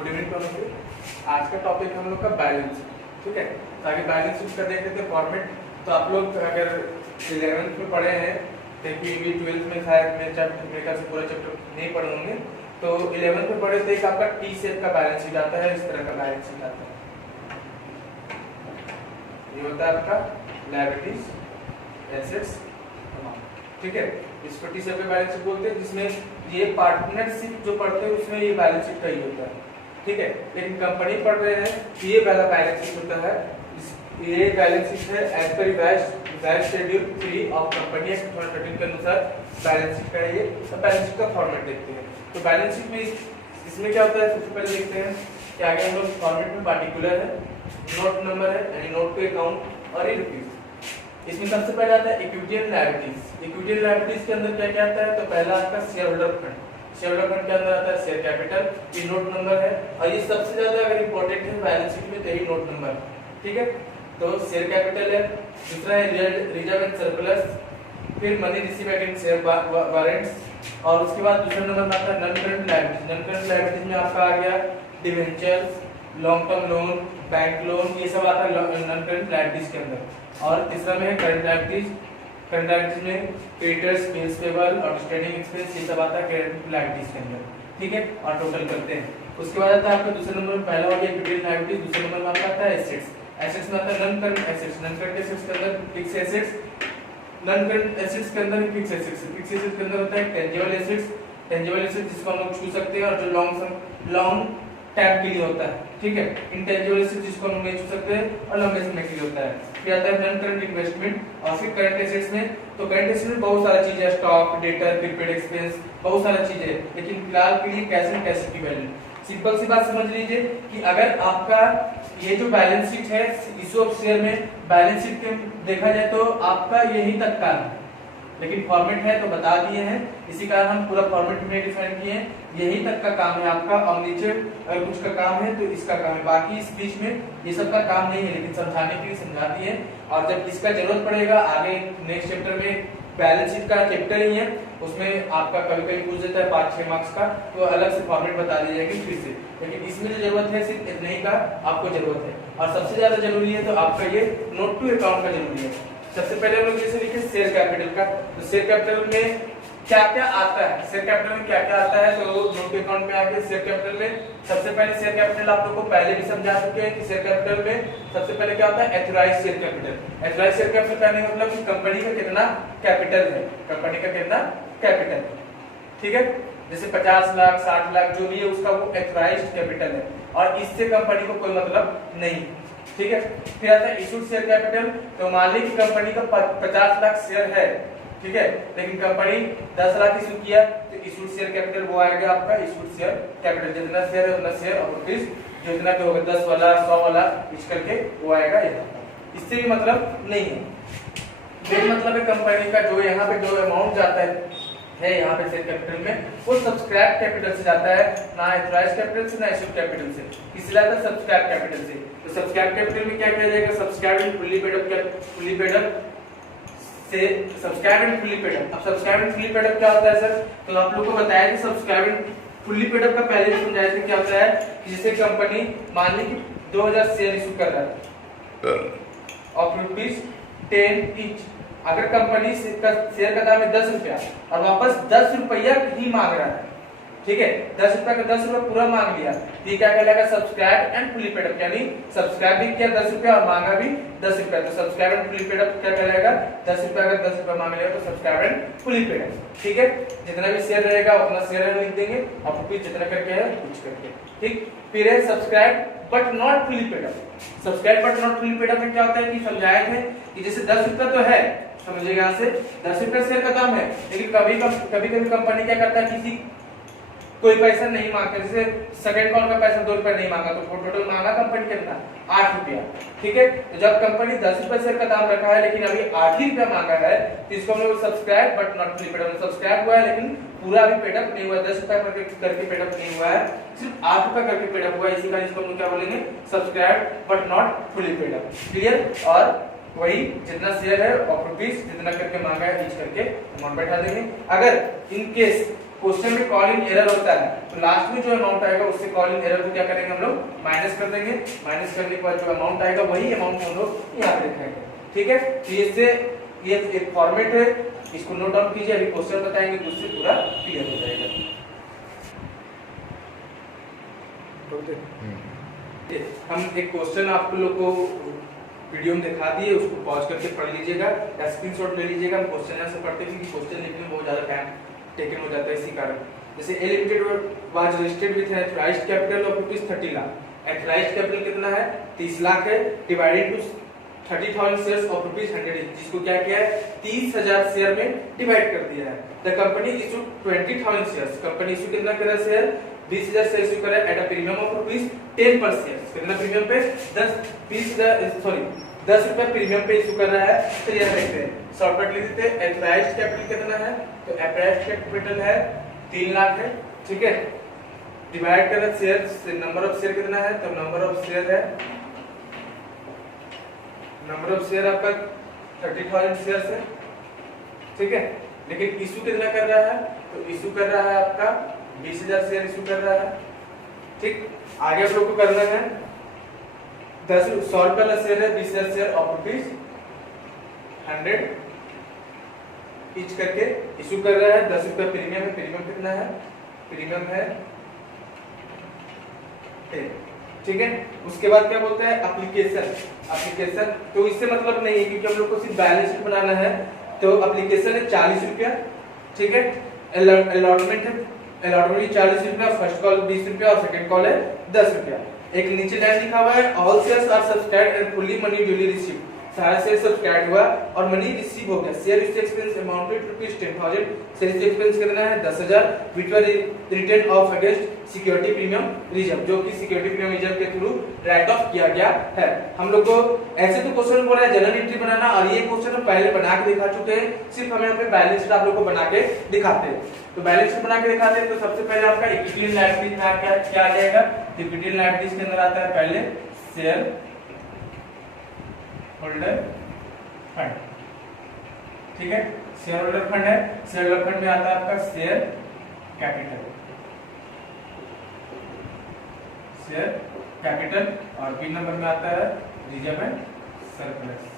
Good evening to. आज का topic हम लोग का बैलेंस शीट, ठीक है। ताकि बैलेंस शीट का देख लेते फॉर्मेट। तो आप लोग अगर 11th में पढ़े हैं देखिए 12th में शायद मेरे ख्याल से पूरा चैप्टर नहीं पढ़े होंगे, तो 11th में पढ़े थे कि आपका टी शेप का बैलेंस शीट आता है, इस तरह का बैलेंस शीट आता है। ये होता है आपका लायबिलिटीज, एसेट्स, ठीक है। इसको टी शेप का बैलेंस शीट बोलते हैं, जिसमें ये पार्टनरशिप जो पढ़ते हैं उसमें ये बैलेंस शीट का ही होता है, ठीक है। लेकिन कंपनी पढ़ रहे हैं तो ये वाला बैलेंस शीट होता है। ये बैलेंस शीट है एज पर revised schedule 3 of company act 2013 के अनुसार बैलेंस शीट का ये। तो बैलेंस शीट का फॉर्मेट देखते हैं। तो बैलेंस शीट में इसमें क्या होता है, सबसे पहले देखते हैं कि आगे हम लोग फॉर्मेट में पार्टिकुलर है, नोट नंबर है यानी नोट टू अकाउंट और ये रुपीज। इसमें सबसे पहले आता है equity and liabilities. Equity and liabilities के अंदर क्या क्या आता है, तो पहला आपका share holder fund. Share holder fund के अंदर आता है शेयर कैपिटल, ये नोट नंबर है और ये सबसे ज्यादा अगर इंपॉर्टेंट है बैलेंस शीट में तो यही नोट नंबर, ठीक है। तो शेयर कैपिटल है, दूसरा है रिजर्व एंड सरप्लस, फिर money receive against share warrants और उसके बाद दूसरा नंबर में आता है non current liabilities. Non current liabilities में आपका आ गया debentures, long term loan, bank loan, ये सब आता है नॉन करंट लायबिलिटीज के अंदर। और तीसरा में है करंट लायबिलिटीज। करंट लायबिलिटीज में क्रेडिटर्स, बिल्स पेबल और आउटस्टैंडिंग एक्सपेंस, ये सब आता है करंट लायबिलिटीज के अंदर, ठीक है। और टोटल करते हैं। उसके बाद आता है आपका दूसरे नंबर में पहला हो गया इक्विटी लायबिलिटीज, दूसरे नंबर में आपका आता है एसेट्स। एसेट्स में आता है non current assets. Non current assets के अंदर fix assets, non current assets के अंदर फिक्स एसेट्स। फिक्स एसेट्स के अंदर होता है टेंजिबल एसेट्स। टेंजिबल एसेट्स जिसको हम लोग छू सकते हैं और जो लॉन्ग टाइम के लिए होता है, ठीक है। इंटेंजिबल एसेट्स जिसको हम नहीं छू सकते और लंबे समय के लिए होता है। फिर आता है नॉन करंट इन्वेस्टमेंट और फिर करंट एसेट्स में। तो करंट एसेट्स में बहुत सारी चीजें, स्टॉक, डेटर, प्रीपेड एक्सपेंस, बहुत सारी चीजें, लेकिन फिलहाल के लिए cash and cash equivalent. Simple सी बात समझ लीजिए कि अगर आपका ये जो बैलेंस शीट है इशू ऑफ शेयर में बैलेंस शीट के देखा जाए तो आपका यही तक का है, लेकिन फॉर्मेट है तो बता दिए हैं, इसी कारण हम पूरा फॉर्मेट में डिफाइन किए हैं। यही तक का काम है आपका और नीचे अगर कुछ का काम है तो इसका काम है, बाकी इस बीच में ये सब का काम नहीं है, लेकिन समझाने के लिए समझा दिए। और जब इसका जरूरत पड़ेगा आगे नेक्स्ट चैप्टर में, बैलेंस शीट का चैप्टर ही है, उसमें आपका कभी कभी पूछ देता है 5-6 मार्क्स का, तो अलग से फॉर्मेट बता दी जाएगी फिर से। लेकिन इसमें जो जरूरत है सिर्फ इतने ही का आपको जरूरत है। और सबसे ज्यादा जरूरी है तो आपका ये नोट टू अकाउंट का जरूरी है। सबसे पहले हम लोग जैसे लिखे शेयर कैपिटल का, तो शेयर कैपिटल में क्या क्या आता है, शेयर कैपिटल में क्या क्या आता है, तो नोट अकाउंट में आके शेयर कैपिटल में सबसे पहले शेयर कैपिटल आप लोगों को पहले भी समझा चुके हैं कि शेयर कैपिटल में सबसे पहले क्या होता है, authorised share capital. Authorised share capital कहने का मतलब कि कंपनी का कितना कैपिटल है, कंपनी का कितना कैपिटल, ठीक है। जैसे 50 लाख 60 लाख जो भी है उसका वो एथोराइज्ड कैपिटल है और इससे कंपनी को कोई मतलब नहीं, ठीक है। फिर आता है इशूड शेयर कैपिटल। तो मान ली कि कंपनी का 50 लाख शेयर है, ठीक है, लेकिन कंपनी 10 लाख इशू किया तो इशूड शेयर कैपिटल वो आएगा आपका इशूड शेयर कैपिटल। जितना शेयर है उतना शेयर और रुपीस जो इतना के होगा 10 वाला 100 वाला इस करके वो आएगा यहाँ। इससे भी मतलब नहीं है, मेन मतलब है कंपनी का जो यहाँ पे जो अमाउंट जाता है यहाँ पे शेयर कैपिटल में वो सब्सक्राइब कैपिटल से जाता है, ना एथोराइज्ड कैपिटल से ना इशूड कैपिटल से, इसलिए आता है सब्सक्राइब कैपिटल से। तो सब्सक्राइब कैपिटल में क्या किया जाएगा, subscribe and fully paid up से subscribe and fully paid up. अब subscribe and fully paid up क्या होता है सर, तो आपको लोगों को बताया कि subscribe and fully paid up का पहले भी समझाया था। क्या होता है कि जैसे कंपनी मान ली कि 2000 शेयर इशू कर रहा है ऑफ ₹10 ईच। अगर कंपनी शेयर का दाम है 10 रुपया और वापस 10 रुपया ही मांग रहा है, ठीक है, 10 रुपया का 10 रुपया पूरा मांग लिया, ये क्या कहलाएगा, subscribe and fully paid up. यानी सब्सक्राइब भी किया 10 रुपया और मांगा भी 10 रुपया, तो subscribe and fully paid up क्या कहलाएगा, 10 रुपया अगर 10 रुपया मांग लिया तो subscribe and fully paid up, ठीक है। जितना भी शेयर रहेगा उतना शेयर लिख देंगे और रुपीस जितना करके है कुछ करके, ठीक। फिर है subscribe but not fully paid up. Subscribe but not fully paid up में क्या होता है कि समझाए थे कि जैसे 10 रुपया तो है, समझिएगा यहाँ से 10 रुपया शेयर का दाम है, लेकिन कभी कंपनी क्या करता है, किसी कोई पैसा नहीं मांगता, जैसे सेकंड कॉल का पैसा 2 रुपया नहीं मांगा तो टोटल मांगा कंपनी कितना 8 रुपया, ठीक है। तो जब कंपनी 10 रुपया शेयर का दाम रखा है लेकिन अभी 8 ही रुपया मांगा है तो इसको हम लोग subscribe but not fully paid up. Subscribe हुआ है लेकिन पूरा अभी पेड अप नहीं हुआ, 10 रुपया करके पेड अप नहीं हुआ है, सिर्फ 8 रुपया करके पेड अप हुआ है, इसी कारण इसको हम लोग क्या बोलेंगे, subscribe but not fully paid up, clear. और वही जितना शेयर है और रुपीस जितना करके मांगा है इच करके अमाउंट बैठा देंगे। अगर इन केस क्वेश्चन में कॉल इन एरर होता है, तो लास्ट में जो अमाउंट आएगा उससे कॉल इन एरर को क्या करेंगे हम लोग माइनस कर देंगे। माइनस करने के बाद जो अमाउंट आएगा वही अमाउंट हम लोग यहाँ पे लिखेंगे। ठीक है, तो इससे ये एक फॉर्मेट है, इसको नोट डाउन कीजिए। अभी क्वेश्चन बताएंगे तो उससे पूरा क्लियर हो जाएगा। हम एक क्वेश्चन आप लोग को वीडियो में दिखा दिए, उसको पॉज करके पढ़ लीजिएगा या स्क्रीनशॉट ले लीजिएगा। हम क्वेश्चन यहाँ से पढ़ते हैं क्योंकि क्वेश्चन लिखने में बहुत ज्यादा टाइम टेकन हो जाता है इसी कारण। जैसे A limited was registered with authorised capital of ₹30 lakh. Authorised capital कितना है 30 लाख है, डिवाइडेड टू 30,000 शेयर्स ऑफ ₹100, जिसको क्या किया है 30,000 शेयर में डिवाइड कर दिया है। The company issue 20,000 shares. Company issue कितना कर रहा है शेयर 20,000 शेयर इशू कर रहा है एट अ प्रीमियम ऑफ ₹10 पर शेयर। कितना प्रीमियम पे 10 रुपए प्रीमियम पे इशू कर रहा है। तो यह देखते हैं शॉर्टकट लिख देते हैं। एथराइज्ड कैपिटल कितना है, तो एथराइज्ड कैपिटल है 3 लाख है। ठीक है, डिवाइड कर शेयर से नंबर ऑफ शेयर कितना है, तो नंबर ऑफ शेयर है, नंबर ऑफ शेयर आपका 30,000 शेयर है। ठीक है, लेकिन इशू कितना कर रहा है, तो इशू कर रहा है आपका 20,000 शेयर इशू कर रहा है। ठीक, आगे आप लोग को करना है 100 रुपए वाला शेयर है 20,000 शेयर ऑफ ₹100 ईच करके इशू कर रहा है। 10 रुपए प्रीमियम है। प्रीमियम कितना है, प्रीमियम है 10। ठीक है, उसके बाद क्या बोलता है एप्लीकेशन। एप्लीकेशन तो इससे मतलब नहीं है क्योंकि हम लोग को सिर्फ बैलेंस शीट बनाना है। तो एप्लीकेशन है 40 रुपया। ठीक है, अलॉटमेंट है, अलॉटमेंट भी 40 रुपया, फर्स्ट कॉल 20 रुपया और सेकंड कॉल है 10 रुपया। एक नीचे लाइन लिखा हुआ है all shares are subscribed and fully money duly received. सारा शेयर सब्सक्राइब हुआ और मनी रिसीव हो गया। Share issue expense amounted to ₹10,000। Share issue expense कितना है 10,000 which were written off against security premium reserve, जो कि सिक्योरिटी प्रीमियम रिजर्व के थ्रू राइट ऑफ किया गया है। हम लोग को ऐसे तो क्वेश्चन बोला है जनरल एंट्री बनाना, और ये क्वेश्चन हम पहले बना के दिखा चुके हैं। सिर्फ हमें अपने बैलेंस शीट आप लोग को बना के दिखाते हैं। तो बैलेंस शीट बना के दिखाते हैं। तो सबसे पहले आपका इक्विटी एंड लायबिलिटीज में क्या आ जाएगा, इक्विटी एंड लायबिलिटीज के अंदर आता है पहले शेयर होल्डर फंड। ठीक है, शेयर होल्डर फंड है। शेयर होल्डर फंड में आता है आपका शेयर कैपिटल, शेयर कैपिटल, और बी नंबर में आता है रिजर्व एंड सरप्लस।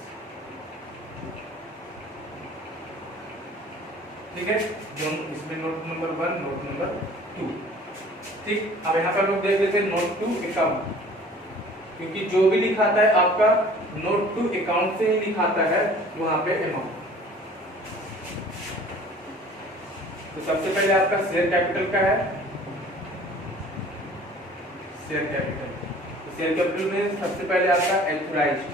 ठीक है, दोनों इसमें नोट नंबर 1 नोट नंबर 2। ठीक, अब यहाँ पर लोग देख लेते हैं नोट टू अकाउंट, क्योंकि जो भी लिखाता है आपका नोट टू अकाउंट से ही लिखाता है वहां पे अमाउंट। तो सबसे पहले आपका शेयर कैपिटल का है, शेयर कैपिटल। तो शेयर कैपिटल में सबसे पहले आपका एथराइज्ड,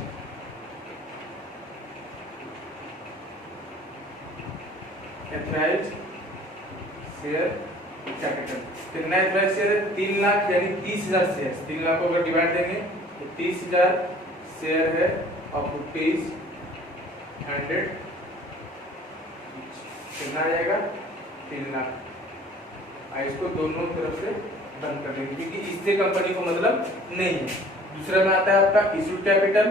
एथराइज्ड शेयर कैपिटल कितना एथराइज्ड शेयर है 3 लाख, यानी 30,000 शेयर। 3 लाख को अगर डिवाइड देंगे तो 30,000 शेयर है ऑफ ₹100। कितना आ जाएगा 3 लाख। इसको दोनों तरफ से बंद कर देंगे क्योंकि इससे कंपनी को मतलब नहीं है। दूसरा में आता है आपका इशूड कैपिटल।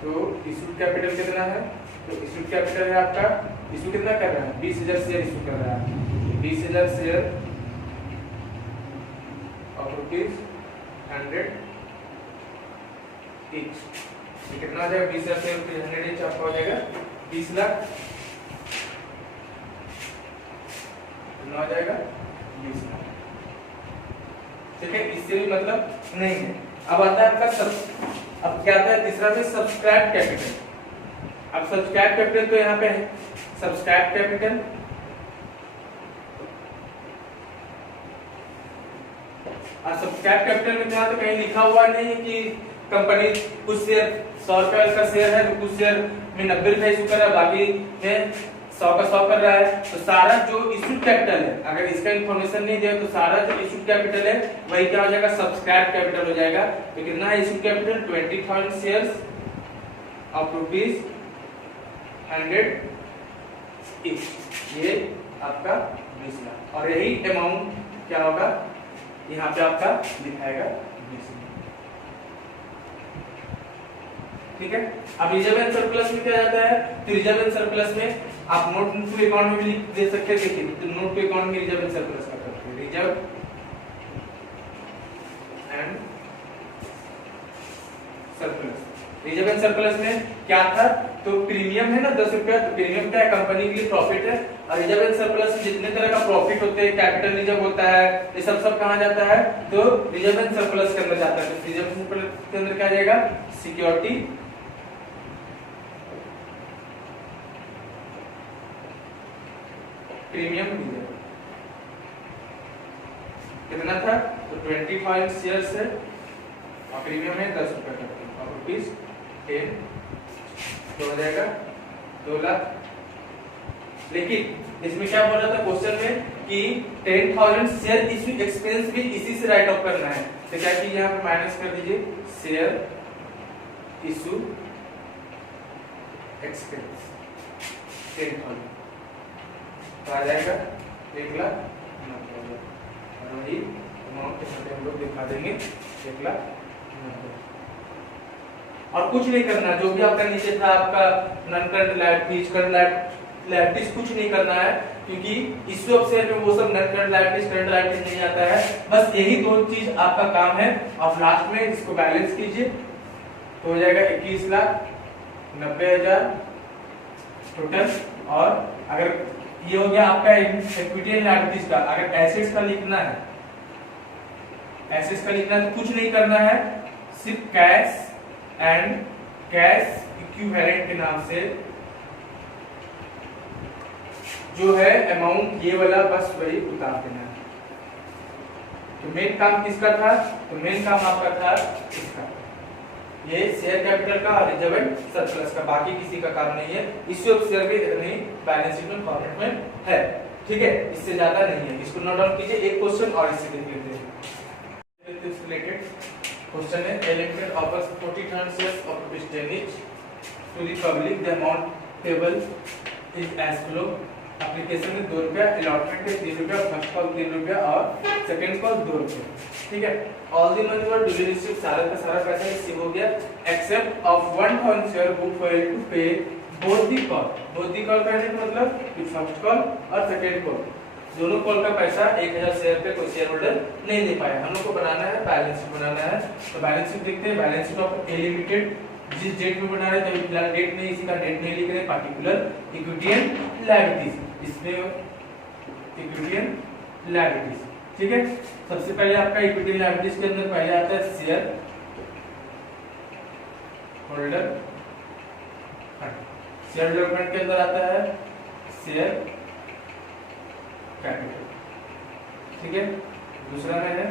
तो इशूड कैपिटल कितना है, तो इशूड कैपिटल है आपका, इशू कितना कर रहा है 20,000 शेयर इशू कर रहा है। 20,000 शेयर ऑफ ₹100 ईच। कितना आ जाएगा 20,000 शेयर 100 ईच आपका हो जाएगा 20 लाख। कितना हो जाएगा 20 लाख। ठीक है, इससे भी मतलब नहीं है। अब आता है आपका अब क्या आता है तीसरा में सब्सक्राइब कैपिटल। अब सब्सक्राइब कैपिटल तो यहाँ पे है सब्सक्राइब कैपिटल, और सब्सक्राइब कैपिटल में जहाँ तो कहीं लिखा हुआ नहीं है कि कंपनी कुछ शेयर 100 रुपए का शेयर है तो कुछ शेयर में 90 रुपए इशू कर रहा है, बाकी में 100 का 100 कर रहा है। तो सारा जो इशूड कैपिटल है, अगर इसका इंफॉर्मेशन नहीं दिया तो सारा जो इशूड कैपिटल है वही क्या हो जाएगा सब्सक्राइब कैपिटल हो जाएगा। तो कितना है issued capital 20,000 shares of ₹100 each. ये आपका 20 लाख, और यही अमाउंट क्या होगा यहाँ पे आपका दिखाएगा 20 लाख। ठीक है, अब रिजर्व एंड सरप्लस में क्या जाता है, तो रिजर्व एंड सरप्लस में आप नोट टू अकाउंट में भी लिख दे सकते हैं। देखिए तो नोट टू अकाउंट में रिजर्व एंड सरप्लस का करते हैं, reserve and surplus. Reserve and surplus में क्या था, तो प्रीमियम है ना 10 रुपया, तो प्रीमियम क्या है, कंपनी के लिए प्रॉफिट है। और रिजर्व एंड सरप्लस में जितने तरह का प्रॉफिट होते हैं, कैपिटल रिजर्व होता है, ये सब कहां जाता है, तो रिजर्व एंड सरप्लस के अंदर जाता है। तो रिजर्व एंड सरप्लस के अंदर क्या जाएगा, सिक्योरिटी, प्रीमियम रिजर्व। कितना था, तो 25 शेयर्स है और प्रीमियम है 10 रुपए का, और रुपीज 10 तो हो जाएगा 2 लाख। लेकिन इसमें क्या बोल रहा था क्वेश्चन में कि 10,000 शेयर इश्यू एक्सपेंस भी इसी से राइट ऑफ करना है। तो क्या कि यहाँ पे माइनस कर दीजिए शेयर इश्यू एक्सपेंस 10,000, तो आ जाएगा 1,90,000 और वही अमाउंट हम लोग दिखा देंगे 1,90,000। और कुछ नहीं करना, जो भी आपका नीचे था आपका non current liabilities, current liabilities कुछ नहीं करना है, क्योंकि इश्यू ऑफ शेयर में वो सब non current liabilities current liabilities नहीं आता है। बस यही दो चीज आपका काम है। और लास्ट में इसको बैलेंस कीजिए तो हो जाएगा 21,90,000 टोटल। और अगर ये हो गया आपका इक्विटी एंड लायबिलिटीज का, अगर एसेट्स का लिखना है, एसेट्स का लिखना है तो कुछ नहीं करना है, सिर्फ कैश एंड कैश इक्विवेलेंट के नाम से जो है अमाउंट ये वाला बस वही उतार देना है। तो मेन काम किसका था, तो मेन काम आपका था इसका, ये शेयर कैपिटल का और रिजर्व एंड सरप्लस का, बाकी किसी का काम नहीं है। इश्यू ऑफ शेयर भी नहीं बैलेंस शीट में फॉर्मेट में है, ठीक है, इससे ज्यादा नहीं है। इसको नोट डाउन कीजिए। एक क्वेश्चन और इससे देख लेते हैं, रिलेटेड क्वेश्चन है, A Limited offers 40,000 shares of rupees 10 each to the public. The amount payable is as follow. Application में 2 रुपया, अलॉटमेंट है 3 रुपया, फर्स्ट कॉल 3 रुपया और सेकंड कॉल 2 रुपया, ठीक है। All the money were duly received, सारा का सारा पैसा रिसीव हो गया, except of 1,000 share who failed to pay both the call. Both the call कहने का मतलब कि फर्स्ट कॉल और सेकंड कॉल, दोनों कॉल का पैसा 1,000 शेयर पे कोई शेयर होल्डर नहीं दे पाया। हम लोग को बनाना है बैलेंस शीट बनाना है। तो बैलेंस शीट देखते हैं। Balance sheet of A limited जिस डेट में बना रहे हैं, तो फिलहाल डेट नहीं, इसी का डेट नहीं लिख रहे, पार्टिकुलर इक्विटी एंड लायबिलिटीज, इसमें इक्विटी एंड लायबिलिटीज, ठीक है। सबसे पहले आपका इक्विटी एंड लायबिलिटीज के अंदर पहले आता है share holder fund, share holder fund के अंदर आता है शेयर कैपिटल, ठीक है। दूसरा में है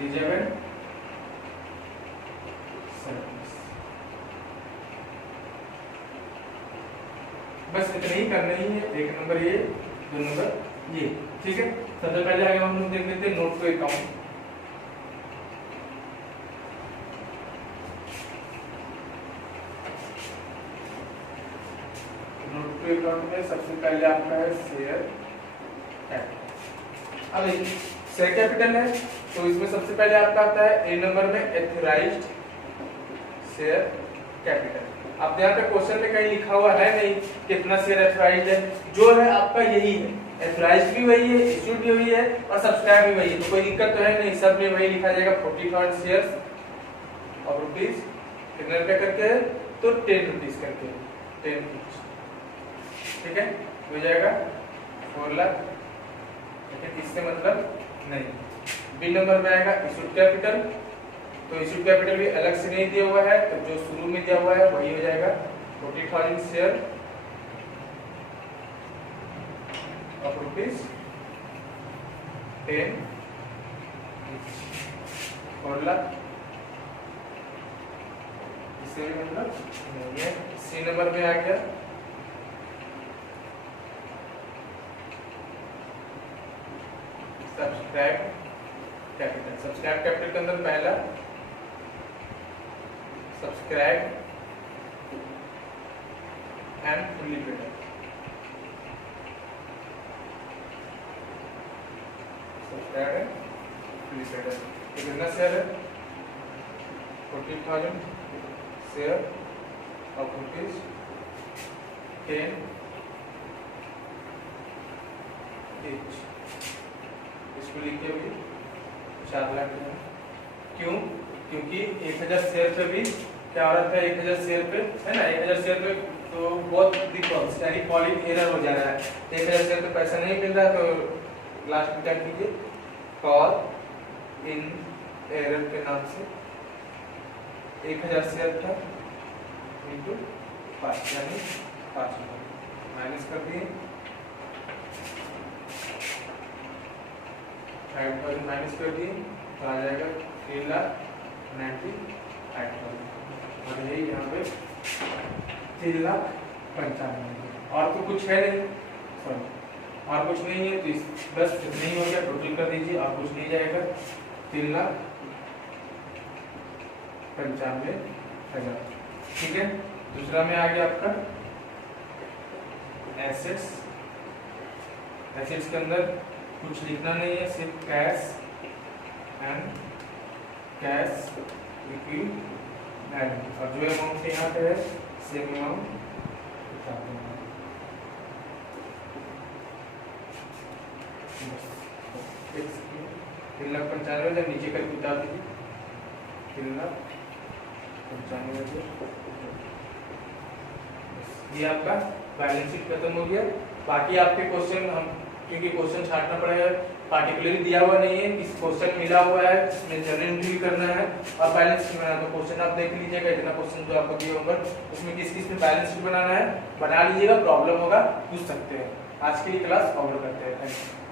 रिजर्व एंड सरप्लस। बस इतना ही करना ही है, 1 नंबर ये, 2 नंबर ये, ठीक है। सबसे पहले आगे हम लोग देख लेते हैं note to account. Note to account में सबसे पहले आपका है शेयर कैपिटल। अब शेयर कैपिटल है तो इसमें सबसे पहले आपका आता है ए नंबर में एथोराइज्ड शेयर कैपिटल। अब यहाँ पे क्वेश्चन में कहीं लिखा हुआ है नहीं कितना शेयर एथोराइज्ड है, जो है आपका यही है, एथोराइज्ड भी वही है, इश्यूड भी वही है और सब्सक्राइब भी वही है, तो कोई दिक्कत तो है नहीं, सब में वही लिखा जाएगा 40,000 शेयर्स और रुपीज कितने रुपए करके है, तो 10 रुपीज करके 10 रुपीज, ठीक है, हो जाएगा 4 लाख। लेकिन इससे मतलब नहीं। बी नंबर में आएगा इश्यूड कैपिटल, तो इश्यूड कैपिटल भी अलग से नहीं दिया हुआ है, तो जो शुरू में दिया हुआ है वही हो जाएगा 40,000 शेयर ऑफ रुपीज 10 4 लाख। इससे भी मतलब नहीं है। सी नंबर में आ गया सब्सक्राइब कैपिटल। सब्सक्राइब कैपिटल के अंदर पहला subscribe and fully paid, subscribe and fully paid कितना शेयर है, 40,000 शेयर ऑफ रुपीज 10 इसको लिख के भी 4 लाख क्यों? क्योंकि 1000 शेयर पे भी क्या हो रहा था, 1000 शेयर पे है ना, 1000 शेयर पे तो बहुत डिफॉल्ट यानी कॉलिंग एरर हो जा रहा है। 1000 शेयर पे पैसा नहीं मिल रहा तो लास्ट में क्या कीजिए, कॉल इन एरर के नाम से 1000 शेयर था इंटू 5 यानी 5 माइनस कर दिए, 5,000 माइनस कर दिए तो आ जाएगा 3,98,000 और यही यहाँ पे 3,95,000। और तो कुछ है नहीं, सॉरी और कुछ नहीं है तो बस इतना ही हो गया, टोटल कर दीजिए और कुछ नहीं जाएगा 3,95,000। ठीक है, दूसरा में आ गया आपका एसेट्स। एसेट्स के अंदर कुछ लिखना नहीं है, सिर्फ कैश एंड कैश इक्विवेलेंट और जो अमाउंट यहाँ पे है सेम अमाउंट 3,95,000 नीचे करके उतार दीजिए, 3,95,000। ये आपका बैलेंस शीट खत्म हो गया। बाकी आपके क्वेश्चन हम क्योंकि क्वेश्चन छांटना पड़ेगा, पार्टिकुलरली दिया हुआ नहीं है, किस क्वेश्चन मिला हुआ है इसमें जनरल एंट्री करना है और बैलेंस शीट बनाना। तो क्वेश्चन आप देख लीजिएगा, इतना क्वेश्चन जो आपको दिया होगा उसमें किस किस में बैलेंस शीट बनाना है बना लीजिएगा, प्रॉब्लम होगा पूछ सकते हैं। आज की क्लास फॉलो करते हैं। Thank you.